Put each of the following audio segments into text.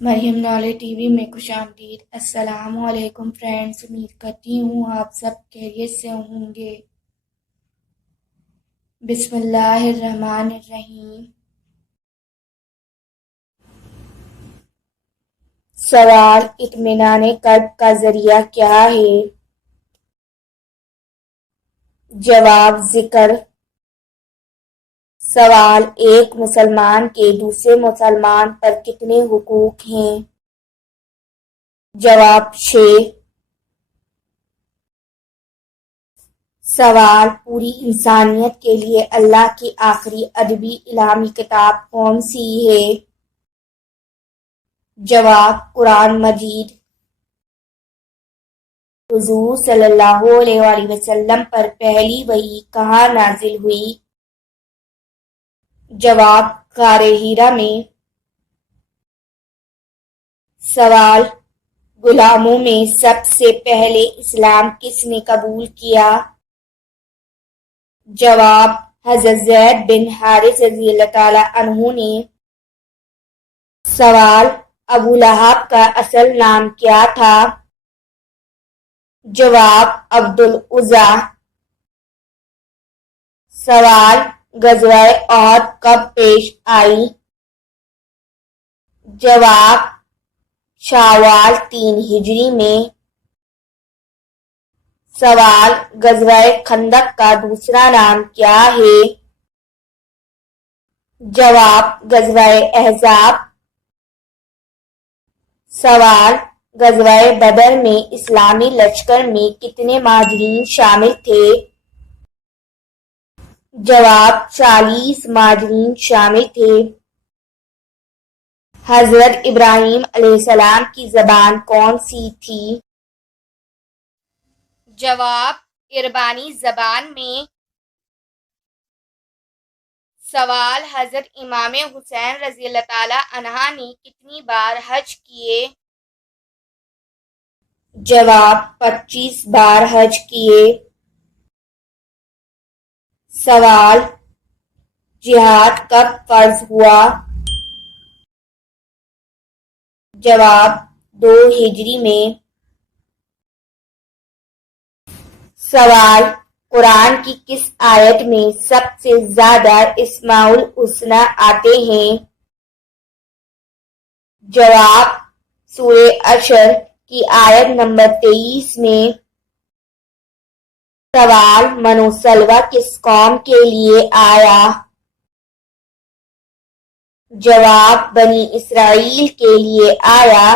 مریم نالے T V میں خوش آمدید۔ السلام علیکم فرینڈز، امید کرتی ہوں آپ سب خیریت سے ہوں گے۔ بسم اللہ الرحمن الرحیم۔ سوال: اطمینان قلب کا ذریعہ کیا ہے؟ جواب: ذکر۔ سوال: ایک مسلمان کے دوسرے مسلمان پر کتنے حقوق ہیں؟ جواب: 6۔ سوال: پوری انسانیت کے لیے اللہ کی آخری ادبی الہامی کتاب کون سی ہے؟ جواب: قرآن مجید۔ حضور صلی اللہ علیہ وآلہ وسلم پر پہلی وحی کہاں نازل ہوئی؟ جواب: غار حرا میں۔ سوال: غلاموں میں سب سے پہلے اسلام کس نے قبول کیا؟ جواب: حضرت زید بن حارث رضی اللہ تعالیٰ عنہ نے۔ سوال: ابو لہب کا اصل نام کیا تھا؟ جواب: عبد العزیٰ۔ سوال: غزوہ احد کب پیش آئی؟ جواب: شوال 3 ہجری میں۔ سوال: غزوہ خندق کا دوسرا نام کیا ہے؟ جواب: غزوہ احزاب۔ سوال: غزوہ بدر میں اسلامی لشکر میں کتنے مہاجرین شامل تھے؟ جواب: 40 مہاجرین شامل تھے۔ حضرت ابراہیم علیہ السلام کی زبان کون سی تھی؟ جواب: عبرانی زبان میں۔ سوال: حضرت امام حسین رضی اللہ تعالیٰ عنہ نے کتنی بار حج کیے؟ جواب: 25 بار حج کیے۔ سوال: جہاد کب فرض ہوا؟ جواب: 2 ہجری میں۔ سوال: قرآن کی کس آیت میں سب سے زیادہ اسماء الحسنی آتے ہیں؟ جواب: سورہ حشر کی آیت نمبر 23 میں۔ سوال: من و سلویٰ کس قوم کے لیے آیا؟ جواب: بنی اسرائیل کے لیے آیا۔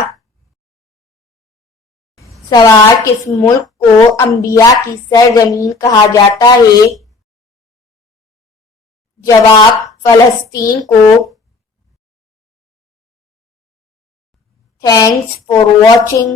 سوال: کس ملک کو انبیاء کی سرزمین کہا جاتا ہے؟ جواب: فلسطین کو۔ Thanks for watching.